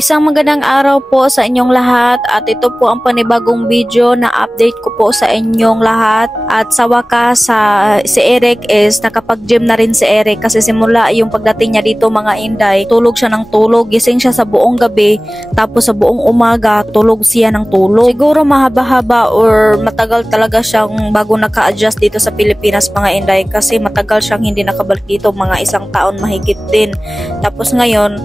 Isang magandang araw po sa inyong lahat at ito po ang panibagong video na update ko po sa inyong lahat. At sa wakas, si Eric is nakapag-gym na rin si Eric kasi simula yung pagdating niya dito mga Inday, tulog siya ng tulog, gising siya sa buong gabi, tapos sa buong umaga, tulog siya ng tulog. Siguro mahaba-haba or matagal talaga siyang bago naka-adjust dito sa Pilipinas mga Inday kasi matagal siyang hindi nakabalik dito, mga isang taon mahigit din. Tapos ngayon,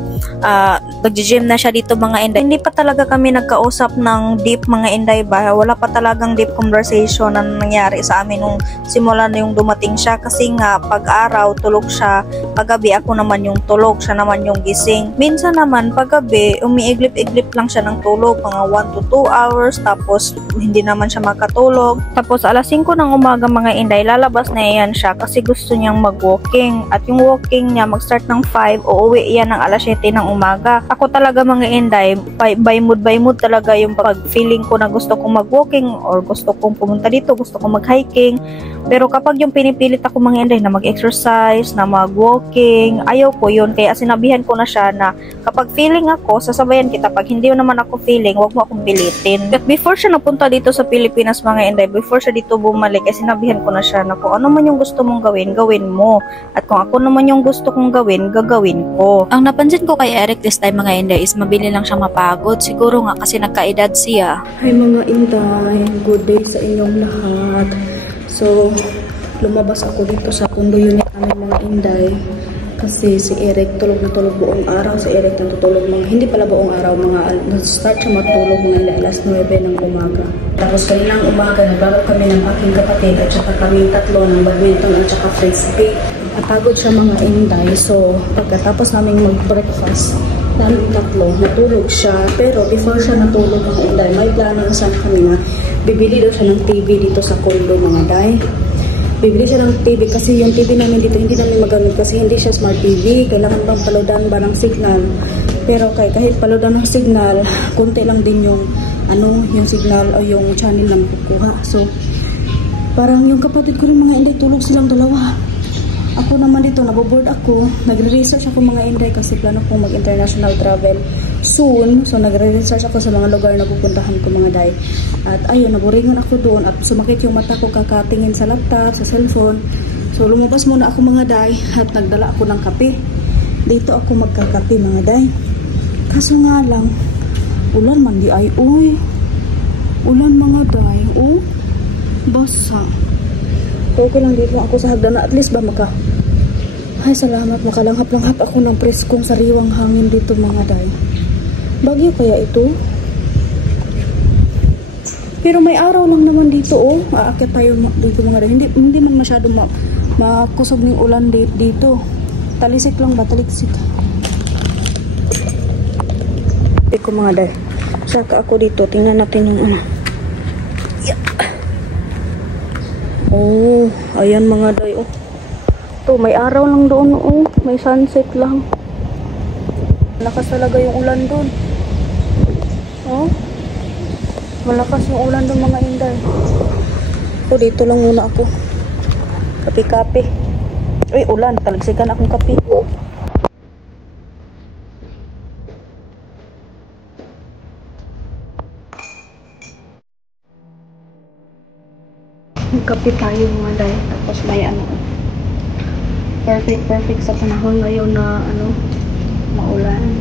nag-gym na siya dito mga Inday. Hindi pa talaga kami nagkausap ng deep mga Inday ba. Wala pa talagang deep conversation na nangyari sa amin nung simula na yung dumating siya kasi nga pag-araw tulog siya, pag-gabi ako naman yung tulog, siya naman yung gising. Minsan naman pag-gabi umiiglip-iglip lang siya ng tulog mga 1 to 2 hours tapos hindi naman siya makatulog. Tapos alas 5 ng umaga mga Inday lalabas na yan siya kasi gusto niyang mag-walking at yung walking niya mag-start ng 5 uuwi yan ng alas 7 ng umaga. Ako talaga mga Inday, by mood talaga yung pag feeling ko na gusto kong mag-walking or gusto kong pumunta dito, gusto kong mag-hiking. Pero kapag yung pinipilit ako mga Inday na mag-exercise, na mag-walking, ayaw ko yun. Kaya sinabihan ko na siya na kapag feeling ako, sasabayan kita. Pag hindi naman ako feeling, wag mo akong pilitin. But before siya napunta dito sa Pilipinas mga Inday, before siya dito bumalik, sinabihan ko na siya na kung ano man yung gusto mong gawin, gawin mo. At kung ako naman yung gusto kong gawin, gagawin ko. Ang napansin ko kay Eric this time mga Inday is mabili lang siyang mapagod. Siguro nga kasi nagkaedad siya. Hi mga Inday, good day sa inyong lahat. So, lumabas ako dito sa condo unit namin mga Inday. Kasi si Eric tulog na tulog buong araw. Si Eric natutulog mga, hindi pala buong araw, start siya matulog mga alas 9 ng umaga. Tapos kaninang umaga, naglaro kami ng aking kapatid at saka kami tatlo ng badminton at saka frisbee. Napagod siya mga Inday. So, pagkatapos namin mag-breakfast, namin tatlo, natulog siya. Pero before siya natulog mga Inday, may plano na sana kami na bibili daw siya ng TV dito sa condo mga Day. Bibili siya ng TV kasi yung TV namin dito hindi namin magamit kasi hindi siya smart TV. Kailangan bang paludan ba ng signal? Pero kahit paludan ng signal, konti lang din yung yung signal o yung channel na makukuha. So, parang yung kapatid ko rin mga Inday, tulog silang dalawa. Ako naman dito, naboboard ako. Nagre-research ako mga Inday kasi plano kong mag-international travel soon. So, nagre-research ako sa mga lugar na pupuntahan ko mga Day. At ayun, naboringan ako doon at sumakit yung mata ko kakatingin sa laptop, sa cellphone. So, lumabas muna ako mga Day at nagdala ako ng kape. Dito ako magkakape mga Day. Kaso nga lang, ulan man di ay, uy. Ulan mga Day, oh. Basa. So, okay lang dito ako sa hagdan na at least ba ay salamat, makalanghap-langhap ako ng preskong sariwang hangin dito mga Day. Bagyo kaya ito? Pero may araw lang naman dito oh. Aakyat tayo dito mga Day. Hindi man masyado makusog ng ulan dito. Talisik lang ba? Talisik. Iko mga Day. Saka ako dito. Tingnan natin yung ano. Yeah. Oh, ayan mga Day. Oh. To, may araw lang doon. Oh, may sunset lang. Malakas talaga yung ulan doon. Oh. Malakas yung ulan doon mga Inday. So, dito lang muna ako. Kape-kape. Uy, ulan. Talagsikan akong kape. Kape tayo mga Day. Tapos may perfect sa panahon ngayon na maulan.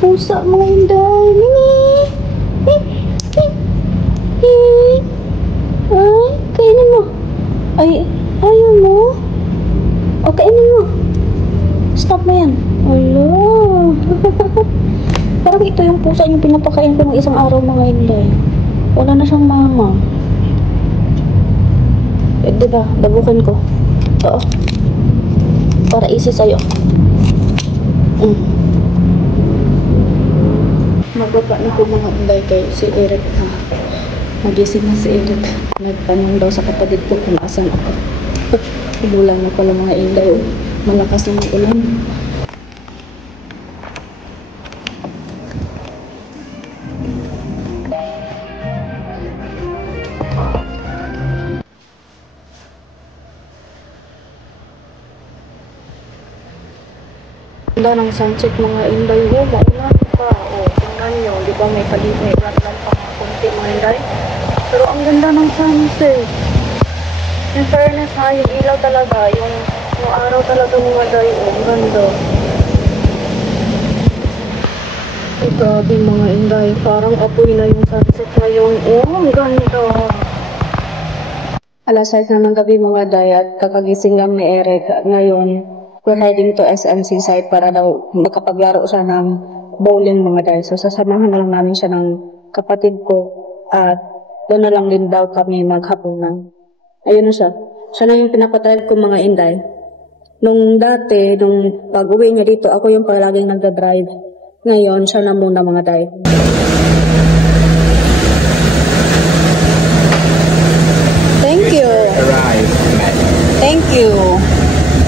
Pusa mga Inday. Mimi. Ay, kainin mo. Ay, ayaw mo. O, kainin mo. Stop mo yan. Hello. Parang ito yung pusa yung pinapakain ko ng isang araw mga Inday. Wala na siyang mama. Diba, babukan ko. Oo. Para easy sa'yo. Magbaba na po mga Inday kay si Eric na. Magising na si Eric. Nagtanong daw sa kapatid ko kung asan ako. Ibulang na pala mga Inday. Malakas na ulan. ganda ng sunset mga inday. Oh, maulan pa. Oh, tingnan nyo. Di ba may paligid lang pa konti mga inday? Pero ang ganda ng sunset. In fairness ha, yung ilaw talaga, yung araw talaga mga day. Oh, ang ganda. Oh, grabe mga inday. Parang apoy na yung sunset ngayon. Oh, ang ganda. Alas 6 na ng gabi mga day at kakagising lang ni Eric. Ngayon, we're heading to SMC site para daw makapaglaro siya ng bowling mga day. So, sasamahan na lang namin siya ng kapatid ko at doon na lang din daw kami maghapunan. Ayun na siya. Siya na yung pinapatrive ko mga inday. Nung dati, nung pag-uwi niya dito, ako yung palaging nagda-drive. Ngayon, siya na muna mga day. Thank you. Thank you.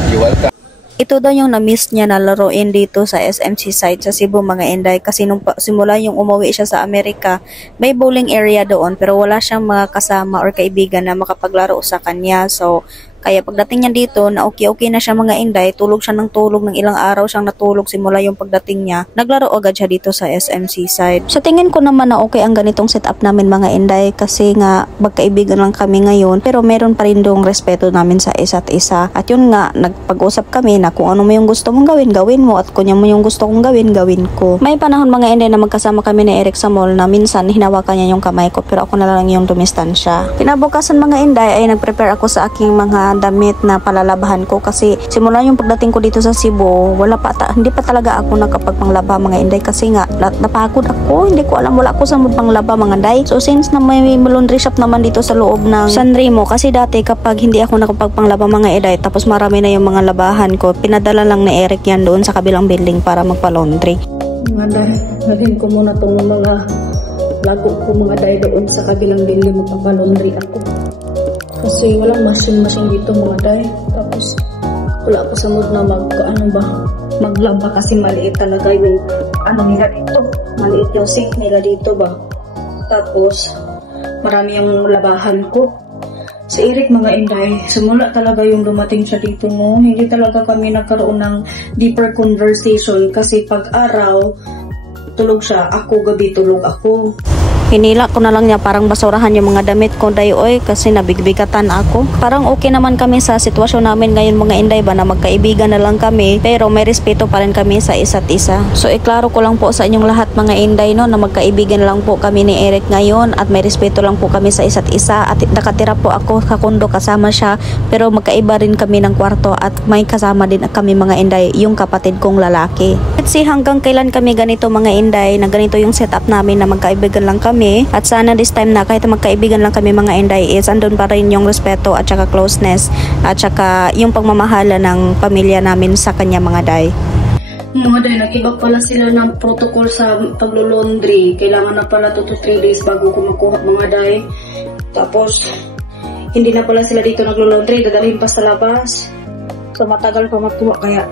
You're welcome. Ito daw yung na-miss niya na laruin dito sa SMC site sa Cebu mga inday kasi nung simula yung umuwi siya sa Amerika, may bowling area doon pero wala siyang mga kasama or kaibigan na makapaglaro sa kanya. So, kaya pagdating niya dito, na okay na siya mga inday, tulog siya ng tulog ng ilang araw siyang natulog simula yung pagdating niya. Naglaro agad siya dito sa SMC site. Sa tingin ko naman na okay ang ganitong setup namin mga inday kasi nga magkaibigan lang kami ngayon pero meron pa rin dong respeto namin sa isa't isa. At yun nga, nagpag-usap kami na kung ano mo yung gusto mong gawin, gawin mo at kung yan mo yung gusto kong gawin, gawin ko. May panahon mga inday na magkasama kami ni Eric sa mall na minsan hinawakan niya yung kamay ko pero ako na lang yung dumistansya. Kinabukasan mga inday ay nag-prepare ako sa aking mga damit na palalabahan ko kasi simula yung pagdating ko dito sa Cebu, hindi pa talaga ako nakapagpanglaba mga inday kasi nga napagod ako, hindi ko alam, wala ako sa mood panglaba mga inday. So since na may laundry shop naman dito sa loob ng Sanremo, kasi dati kapag hindi ako nakapagpanglaba mga inday tapos marami na yung mga labahan ko, pinadala lang ni Eric yan doon sa kabilang building para magpa-laundry. Mga day, naging ko muna itong mga lago ko mga day doon sa kabilang building magpapa-laundry ako. Kasi walang machine dito mga day. Tapos wala ako sa mood na maglaba kasi maliit talaga yung nila dito. Maliit yung sink nila dito ba. Tapos marami yung labahan ko. Si Eric mga inday, simula talaga yung dumating siya dito mo. Hindi talaga kami nagkaroon ng deeper conversation kasi pag araw tulog siya, ako gabi tulog ako. Hinila ko na lang niya parang basurahan yung mga damit ko dayoy kasi nabigbigatan ako. Parang okay naman kami sa sitwasyon namin ngayon mga inday ba na magkaibigan na lang kami pero may respeto pa rin kami sa isa't isa. So iklaro ko lang po sa inyong lahat mga inday no na magkaibigan lang po kami ni Eric ngayon at may respeto lang po kami sa isa't isa at nakatira po ako sa kondo kasama siya pero magkaiba rin kami ng kwarto at may kasama din kami mga inday yung kapatid kong lalaki. Let's see hanggang kailan kami ganito mga inday na ganito yung setup namin na magkaibigan lang kami. At sana this time na kahit magkaibigan lang kami mga inday is andun pa rin yung respeto at saka closeness at saka yung pagmamahala ng pamilya namin sa kanya mga day. Mga day, nag-iba pala sila ng protocol sa paglo-laundry. Kailangan na pala 2 to 3 days bago ko makuha mga day. Tapos hindi na pala sila dito naglo-laundry, dadalhin pa sa labas. So matagal pa makuha kaya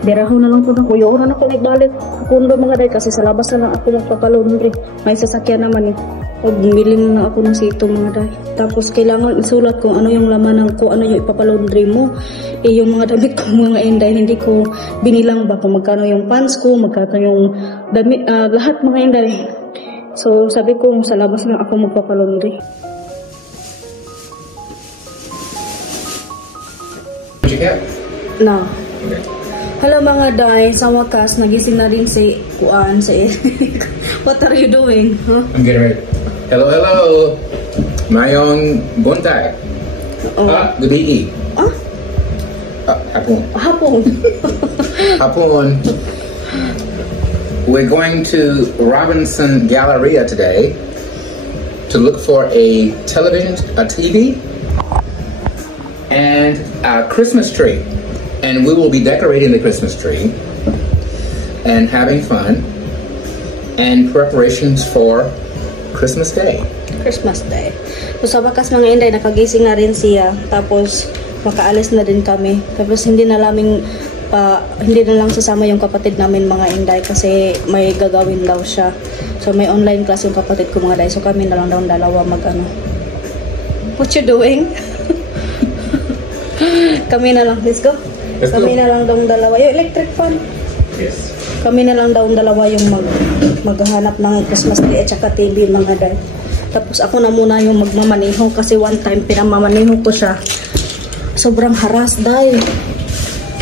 deraho na lang po na kuya. Oran ako nagbalik kundo mga day kasi sa labas na lang ako magpapalundry. May sasakyan naman eh. Bumili na ako ng sito mga day. Tapos kailangan isulat kung ano yung laman ng kung ano yung ipapalundry mo. Yung mga damit ko mga inday, hindi ko binilang ba kung magkano yung pants ko, magkano yung damit, lahat mga inday. So sabi ko sa labas na ako magpapalundry. Did you get? No. Okay. Hello mga day, sa wakas, nagising na rin si Kuan, si Eric. What are you doing? Huh? I'm getting ready. Hello, hello. Mayong buntag. Good evening. Hapon. Hapon. Hapon. We're going to Robinson Galleria today to look for a television, a TV, and a Christmas tree. And we will be decorating the Christmas tree and having fun and preparations for Christmas Day. Christmas Day. So sa wakas mga inday, nakagising na rin siya. Tapos makaalis na din kami. Tapos hindi na lang sasama yung kapatid namin mga inday kasi may gagawin daw siya. So may online class yung kapatid ko mga day. So kami na lang daw dalawa mag-ano. What you doing? Kami na lang. Let's go. Kami na lang daw dalawa. Yung electric fan. Yes. Kami na lang daw dalawa yung maghahanap ng Christmas tree at saka TV mga day. Tapos ako na muna yung magmamaneho kasi one time pinamamaneho ko siya. Sobrang haras day.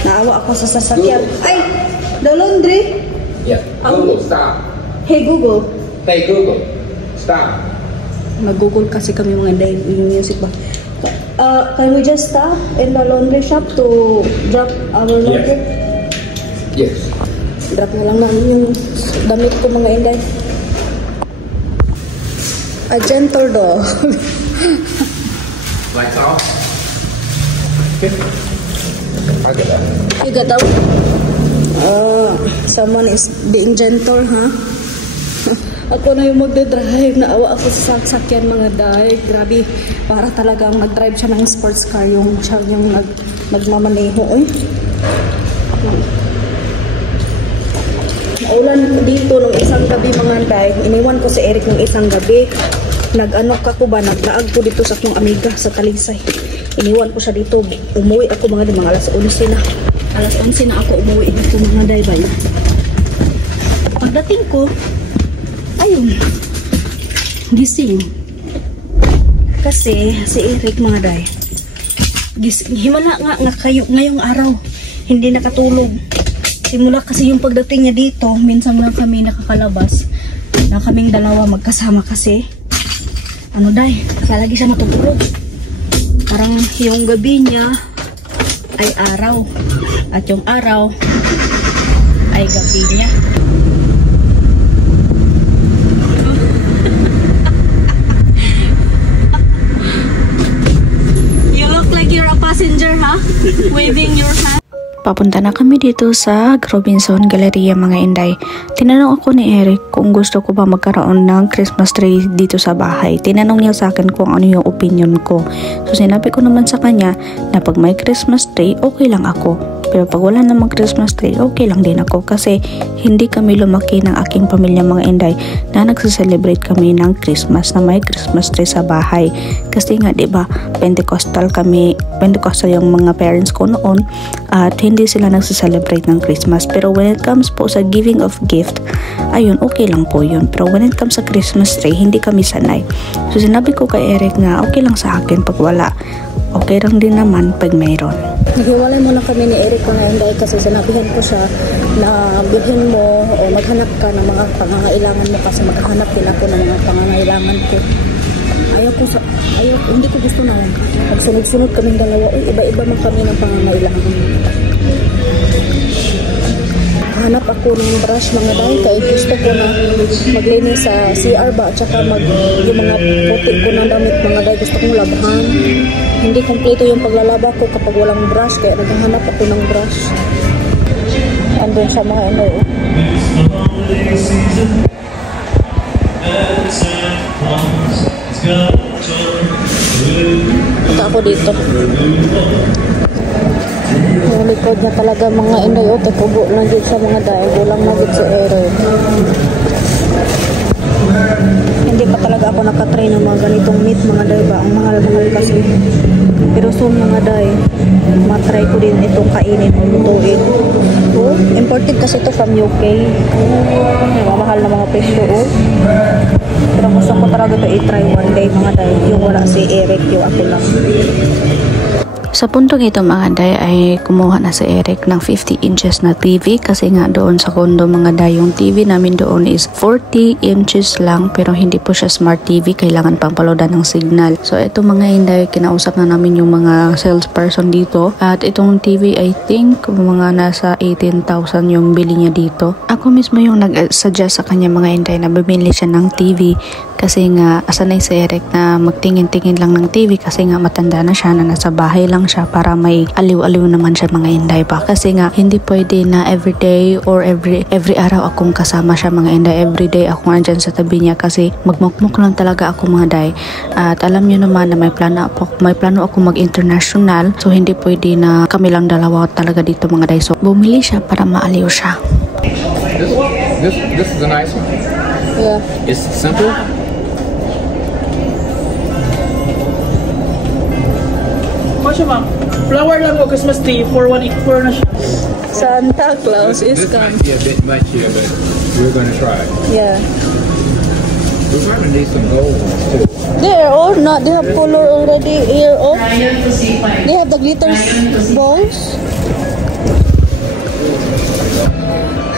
Naawa ako sa sasakyan. Ay! The laundry? Yeah. Google, stop. Hey Google. Hey Google, stop. Mag-Google kasi kami mga day. Yung music ba? Can we just stop in the laundry shop to drop our laundry? Yes. Drop na lang namin yung damit ko mga inday. A gentle dog. Lights off. Good. I'll get that. You got that? Someone is being gentle, huh? Ako na yung magdadrive. Naawa ako sa sasakyan mga day. Grabe. Para talagang nag-drive siya ng sports car. Yung nagmamaneho. Ulan dito nung isang gabi mga day. Iniwan ko si Eric nung isang gabi. Nagdaag ko dito sa akong amiga sa Talisay. Iniwan ko siya dito. Umuwi ako mga alas 11 na. Alas 11 na ako umuwi dito mga day ba. Pagdating ko, ayun, gising. Kasi si Eric mga day, himala nga kayo ngayong araw. Hindi nakatulog. Simula kasi yung pagdating niya dito, minsan lang kami nakakalabas na kaming dalawa magkasama kasi ano day, lagi siya natutulog. Parang yung gabi niya ay araw at yung araw ay gabi niya. You look like you're a passenger, huh? Waving your hand. Papunta na kami dito sa Robinson Galleria mga inday. Tinanong ako ni Eric kung gusto ko ba magkaroon ng Christmas tree dito sa bahay. Tinanong niya sa akin kung ano yung opinion ko. So sinabi ko naman sa kanya na pag may Christmas tree, okay lang ako. Pero pag wala namang Christmas tree, okay lang din ako kasi hindi kami lumaki ng aking pamilya mga inday na nagse-celebrate kami ng Christmas na may Christmas tree sa bahay. Kasi nga 'di ba, Pentecostal yung mga parents ko noon at hindi sila nagse-celebrate ng Christmas. Pero when it comes po sa giving of gift, ayun, okay lang po yun. Pero when it comes sa Christmas tree, hindi kami sanay. So sinabi ko kay Eric na okay lang sa akin pag wala. Okay lang din naman pag mayroon. Naghiwalay muna kami ni Eric mga inday kasi sinabihan ko siya na bilhin mo o maghanap ka ng mga pangangailangan mo kasi maghanap din ako ng mga pangangailangan ko. Hindi ko gusto na pagsunod-sunod kaming dalawa. Iba-iba man kami ng pangangailangan. Hanap ako ng brush mga day kaya gusto ko na maglinis sa CR ba at saka yung mga puti ko na damit mga day gusto kong labahan. Hindi kompleto yung paglalaba ko kapag walang brush kaya naghahanap ako ng brush. Andun sa mga ano. Punta ako dito. Yung likod niya talaga mga inday o tubo na dito sa mga dahil walang nagit sa ere. Hindi pa talaga ako nakatry ng mga ganitong meat mga day ba. Ang mahal-mahal kasi. Pero soon mga day, matry ko din itong kainin o lutuin. Imported kasi ito from UK. Mahal na mga presyo o. Pero gusto ko talaga ito i-try one day mga day. Yung wala si Eric, yung ako lang. Sa puntong ito mga day ay kumuha na si Eric ng 50 inches na TV kasi nga doon sa condo mga day yung TV namin doon is 40 inches lang pero hindi po siya smart TV, kailangan pang palodan ng signal. So ito mga inday, kinausap na namin yung mga salesperson dito at itong TV I think mga nasa 18,000 yung bili niya dito. Ako mismo yung nag-suggest sa kanya mga inday na bumili siya ng TV kasi nga asanay si Eric na magtingin-tingin lang ng TV kasi nga matanda na siya na nasa bahay lang siya para may aliw-aliw naman siya mga inday pa. Kasi nga hindi pwede na everyday or every araw akong kasama siya mga inday. Everyday ako andyan sa tabi niya kasi magmukmuk lang talaga ako mga day. At alam niyo naman na may plano ako mag-international so hindi pwede na kami lang dalawa talaga dito mga day. So bumili siya para maaliw siya. This is a nice one. Yeah. It's simple. Siya ma'am, flower lang o Christmas tree, 4184 na siya. Santa Claus is This coming. might be a bit much here, but we're gonna try. Yeah. We're gonna need some gold ones too. They are all not. They have color already. Here, oh. They have the glitter balls.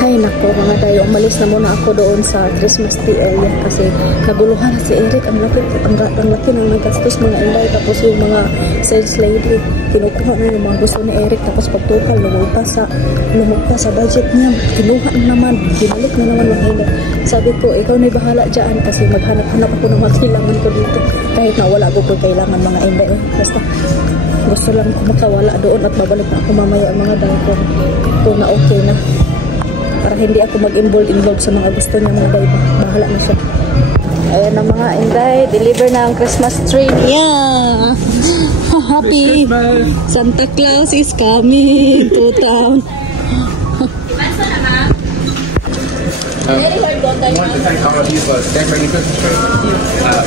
Hay nako mga tayo, umalis na muna ako doon sa Christmas tree area kasi naguluhan si Eric. Ang laki ng mga gastos mga inday, tapos yung mga sales lady kinukuha na yung mga gusto ni Eric, tapos pagtukal lumugpa sa budget niya, kinuha na naman, binalik na naman mga inday. Sabi ko, ikaw na bahala dyan kasi maghanap-hanap ako ng mga kailangan ko dito kahit na wala ko kailangan mga inday. Basta gusto lang ko makawala doon at babalik na ako mamaya mga day kung na okay na, para hindi ako mag-involve sa mga gusto niya mga day. Bahala na siya. Ayan na mga inday, deliver na ang Christmas tree. Yeah! Happy! Santa Claus is coming to town. I want to thank all of you for decorating Christmas tree.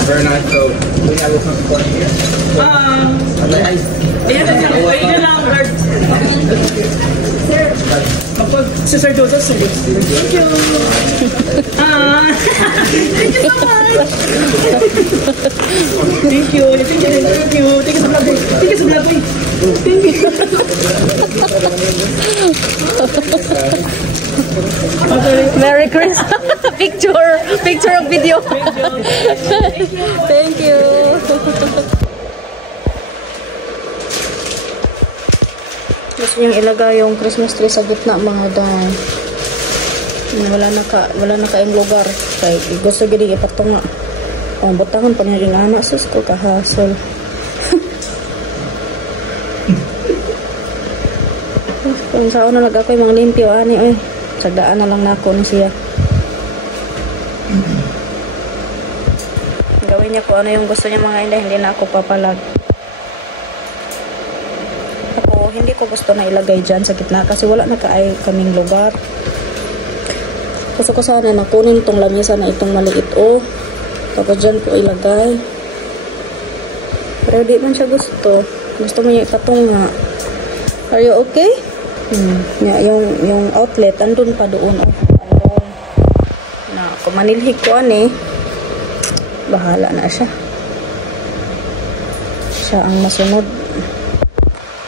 Very nice. So we have a little something for you here. Si Sir Joseph, sir. Thank you. Thank you so much. Thank you. Thank you. Thank you sa vlog. Thank you sa vlog. Thank you. Merry Christmas! Picture of video. Thank you. Gusto niyang ilagay yung Christmas tree sa gitna mga day. Wala na kaing lugar. Kaya gusto gini ipatunga. Ang butangan pa niya rin anak. Sus ko kahasol. Kung saan na nag-ako yung mga limpyo ani oy. Sagdaan na lang nako ni siya. Gawin niya kung ano yung gusto niya mga inday, hindi na ako papalag. Ako hindi ko gusto na ilagay dyan sa gitna kasi wala na kaming lugar. Gusto ko sana na kunin itong lamesa na itong maliit o. Tapos dyan ko ilagay. Pero di man siya gusto. Gusto mo niya ipatunga. Are you okay? Yung outlet andun pa doon andun na kung manilhig ko bahala na siya ang masunod.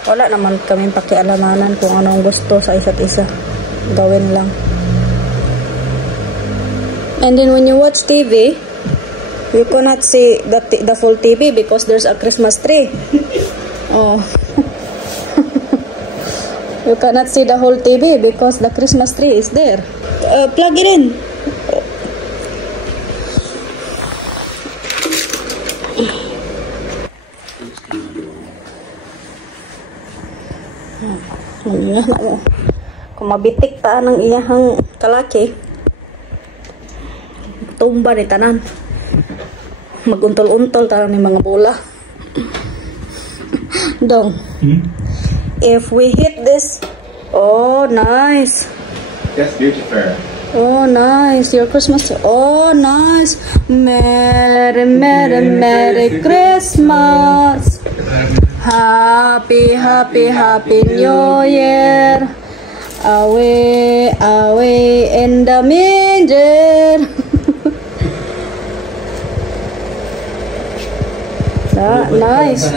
Wala naman kaming pakialamanan kung anong gusto sa isa't isa, gawin lang. And then when you watch TV you cannot see the full TV because there's a Christmas tree. Oh. You cannot see the whole TV because the Christmas tree is there. Plug it in. Kung mabitik pa ng iyahang kalaki, tumba ni tanan. Maguntol-untol tanan ni mga bola. Dong. If we hit this, oh nice. That's beautiful. Oh nice, your Christmas. Oh nice. Merry Christmas. Happy New Year. Away in the manger. Nice.